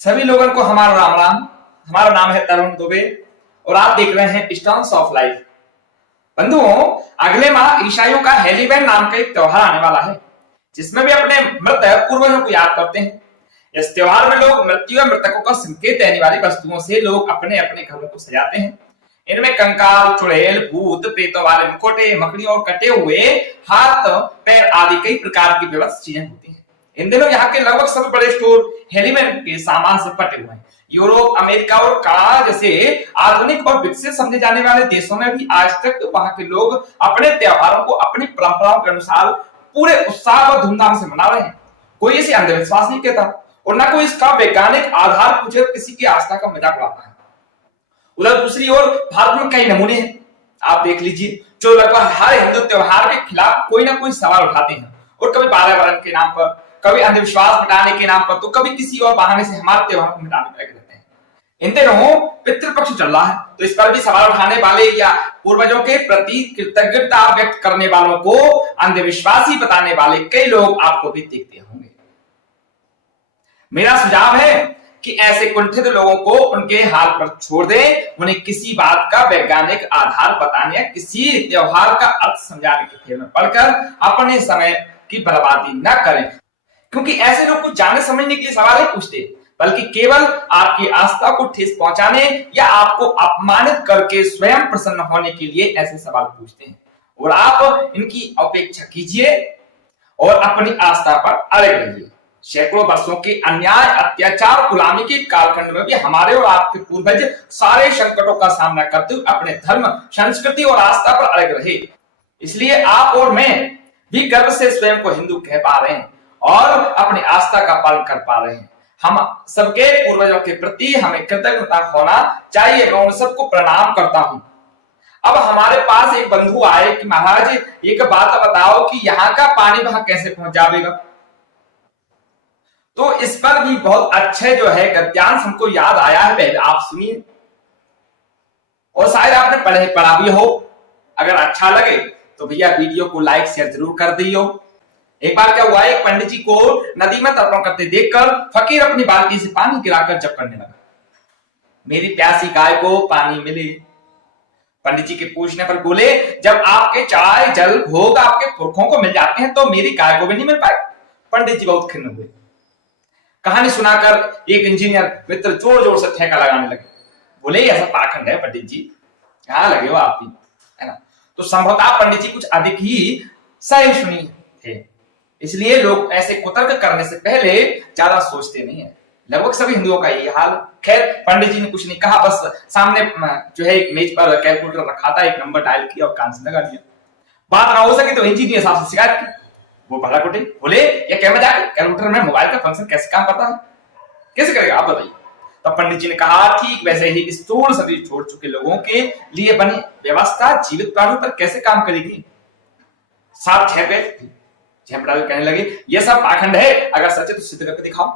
सभी लोगों को हमारा राम राम। हमारा नाम है तरुण दुबे और आप देख रहे हैं स्टोन्स ऑफ लाइफ। बंधुओं, अगले माह ईसाइयों का हेलीवेन नाम का एक त्योहार आने वाला है, जिसमें भी अपने मृत पूर्वजों को याद करते हैं। इस त्योहार में लोग मृत्यु या मृतकों का संकेत देने वाली वस्तुओं से लोग अपने अपने घरों को सजाते हैं। इनमें कंकाल, चुड़ैल, भूत प्रेतों वाले मुखौटे, मकड़ियों और कटे हुए हाथ पैर आदि कई प्रकार की व्यवस्थित चीजें होती हैं। इन दिनों यहाँ के लगभग सभी बड़े स्टोर हेलीवेन के सामान से पटे हुए हैं। यूरोप, अमेरिका और कनाडा जैसे आधुनिक और विकसित समझे जाने वाले देशों में भी आज तक वहां के लोग अपने त्योहारों को अपनी परंपराओं के अनुसार पूरे उत्साह और धूमधाम से मना रहे हैं। कोई इसे अंधविश्वास नहीं कहता और न कोई इसका वैज्ञानिक आधार पूछे किसी की आस्था का मजाक उड़ाता है। उधर दूसरी ओर भारत में कई नमूने हैं, आप देख लीजिए, जो लगभग हर हिंदू त्योहार के खिलाफ कोई ना कोई सवाल उठाते हैं और कभी पर्यावरण के नाम पर, कभी अंधविश्वास मिटाने के नाम पर, तो कभी किसी और बहाने से हमारे त्योहार को मिटाने पर लगे रहते हैं। इन दिनों पितृपक्ष चल रहा है, तो इस पर भी सवाल उठाने वाले या पूर्वजों के प्रति कृतज्ञता व्यक्त करने वालों को अंधविश्वासी बताने वाले कई लोग आपको भी देखते होंगे। मेरा सुझाव है कि ऐसे कुंठित लोगों को उनके हाल पर छोड़ दें। उन्हें किसी बात का वैज्ञानिक आधार बताने या किसी त्योहार का अर्थ समझाने के फेर में पड़कर अपने समय की बर्बादी न करें, क्योंकि ऐसे लोग कुछ जानने समझने के लिए सवाल नहीं पूछते, बल्कि केवल आपकी आस्था को ठेस पहुंचाने या आपको अपमानित करके स्वयं प्रसन्न होने के लिए ऐसे सवाल पूछते हैं। और आप इनकी अपेक्षा कीजिए और अपनी आस्था पर अड़े रहिए। सैकड़ों वर्षों के अन्याय, अत्याचार, गुलामी के कालखंड में भी हमारे और आपके पूर्वज सारे संकटों का सामना करते हुए अपने धर्म, संस्कृति और आस्था पर अड़े रहे। इसलिए आप और मैं भी गर्व से स्वयं को हिंदू कह पा रहे हैं और अपनी आस्था का पालन कर पा रहे हैं। हम सबके पूर्वजों के प्रति हमें कृतज्ञता होना चाहिए। मैं उन सबको प्रणाम करता हूं। अब हमारे पास एक बंधु आए कि महाराज एक बात बताओ कि यहाँ का पानी वहां कैसे पहुंच जाएगा। तो इस पर भी बहुत अच्छे जो है गद्यांश हमको याद आया है, पहले आप सुनिए और शायद आपने पढ़ा भी हो। अगर अच्छा लगे तो भैया वीडियो को लाइक शेयर जरूर कर दियो। एक बार क्या हुआ, एक पंडित जी को नदी में तर्पण करते देखकर फकीर अपनी बाल्टी से पानी गिराकर जप करने लगा। मेरी प्यासी गाय को पानी मिले। पंडित जी के पूछने पर बोले, जब आपके चाय जल भोग आपके पुरखों को मिल जाते हैं तो मेरी गाय को भी नहीं मिल पाए। पंडित जी बहुत खिन्न हुए। कहानी सुनाकर एक इंजीनियर मित्र जोर जोर से ठेका लगाने लगे। बोले, ऐसा पाखंड है पंडित जी, कहां लगे हो आप भी, है ना। तो संभवतः पंडित जी कुछ अधिक ही सहिष्णु थे, इसलिए लोग ऐसे कुतर्क करने से पहले ज्यादा सोचते नहीं है। लगभग सभी हिंदुओं का यही हाल। खैर, पंडित जी ने कुछ नहीं कहा, बस सामने जो है एक मेज पर कैलकुलेटर रखा था, एक नंबर डायल किया और कान से लगा दिया। बात ना हो सके तो इंजीनियर साहब से शिकायत की। वो भला कुटे बोले, ये क्या मजाक है, कैलकुलेटर में मोबाइल का फंक्शन कैसे काम करता है, कैसे करेगा आप बताइए। तो पंडित जी ने कहा, ठीक वैसे ही स्थूल शरीर छोड़ चुके लोगों के लिए बनी व्यवस्था जीवित प्राणियों पर कैसे काम करेगी। साहब कहने लगे, ये सब पाखंड है, अगर सच है तो सिद्ध करके दिखाओ।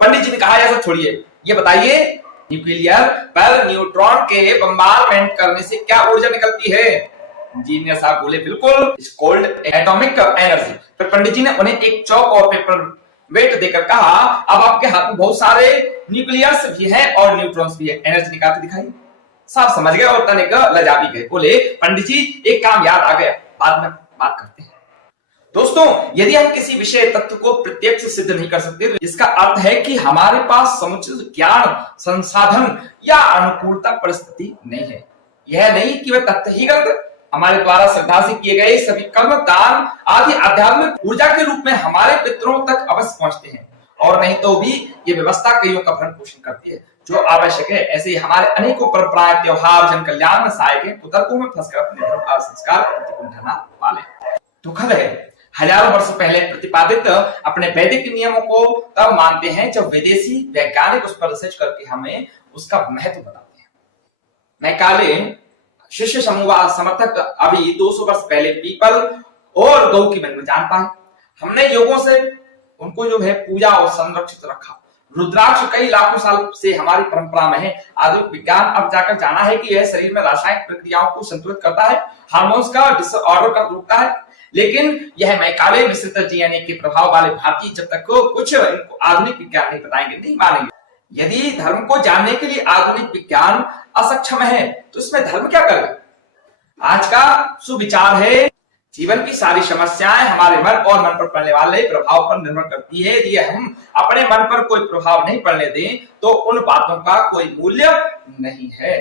पंडित जी ने कहा, ऐसा छोड़िए, ये बताइए न्यूक्लियर पर न्यूट्रॉन के बम्बार्डमेंट करने से क्या ऊर्जा निकलती है। इंजीनियर साहब बोले, बिल्कुल, इट्स कॉल्ड एटॉमिक एनर्जी। फिर पंडित जी ने उन्हें एक चौक और पेपर वेट देकर कहा, अब आपके हाथ में बहुत सारे न्यूक्लियर्स भी हैं और न्यूट्रॉन्स भी है, एनर्जी निकाल के दिखाइए। साहब समझ गए और तनिक लजा भी गए। बोले, पंडित जी एक काम याद आ गया, बाद में बात करते हैं। दोस्तों, यदि हम किसी विषय तत्व को प्रत्यक्ष सिद्ध नहीं कर सकते तो इसका अर्थ है कि हमारे पास समुचित ज्ञान, संसाधन या अनुकूलता परिस्थिति नहीं है। यह नहीं कि वह तथ्य ही गलत। हमारे द्वारा श्रद्धा से किए गए सभी कर्म, दान आदि आध्यात्मिक ऊर्जा के रूप में हमारे पितरों तक अवश्य पहुंचते हैं, और नहीं तो भी ये व्यवस्था कईयों का भरण पोषण करती है जो आवश्यक है। ऐसे ही हमारे अनेकों परंपराएं, त्योहार जन कल्याण में सहायक है, कुतर्कों में फंसकर अपने धर्म और संस्कार को प्रतिकुंठना वाले। दुखद है, हजारों वर्ष पहले प्रतिपादित अपने वैदिक नियमों को तब मानते हैं जब विदेशी वैज्ञानिक उस पर रिसर्च करके हमें उसका महत्व बताते हैं। मैकाले शिष्य समूह समर्थक अभी 200 वर्ष पहले पीपल और गौ की महिमा जान पाए। हमने योगों से उनको जो है पूजा और संरक्षित रखा। रुद्राक्ष कई लाखों साल से हमारी परंपरा में है। आधुनिक विज्ञान अब जाकर जाना है कि यह शरीर में रासायनिक प्रक्रियाओं को संतुलित करता है, हार्मोन्स का डिसऑर्डर का रोकता है। लेकिन यह मैकाले मिश्रित डीएनए के प्रभाव वाले भारतीय जब तक कुछ इनको आधुनिक विज्ञान नहीं बताएंगे, नहीं मानेंगे। यदि धर्म को जानने के लिए आधुनिक विज्ञान असक्षम है तो इसमें धर्म क्या करे। आज का सुविचार है, जीवन की सारी समस्याएं हमारे मन और मन पर पड़ने वाले प्रभाव पर निर्भर करती है। यदि हम अपने मन पर कोई प्रभाव नहीं पड़ने दें तो उन बातों का कोई मूल्य नहीं है।